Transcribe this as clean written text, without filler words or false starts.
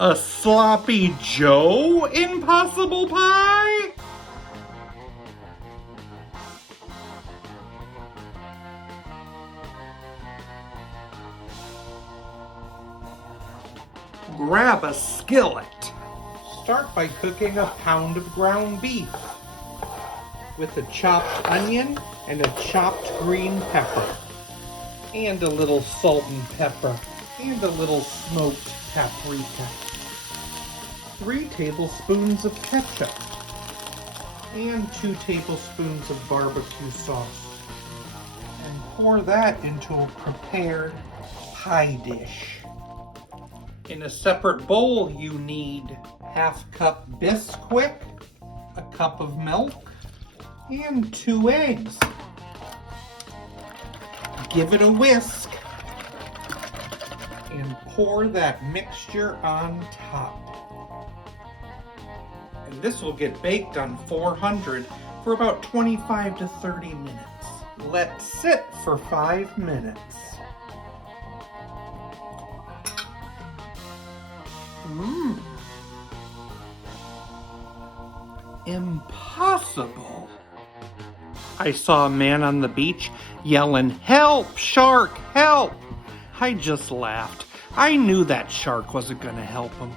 A sloppy Joe Impossible Pie? Grab a skillet. Start by cooking a pound of ground beef with a chopped onion and a chopped green pepper, and a little salt and pepper, and a little smoked paprika, 3 tablespoons of ketchup, and 2 tablespoons of barbecue sauce. And pour that into a prepared pie dish. In a separate bowl, you need 1/2 cup Bisquick, a cup of milk, and 2 eggs. Give it a whisk and pour that mixture on top. And this will get baked on 400 for about 25 to 30 minutes. Let sit for 5 minutes. Impossible. I saw a man on the beach yelling, "Help, shark, help!" I just laughed. I knew that shark wasn't going to help him.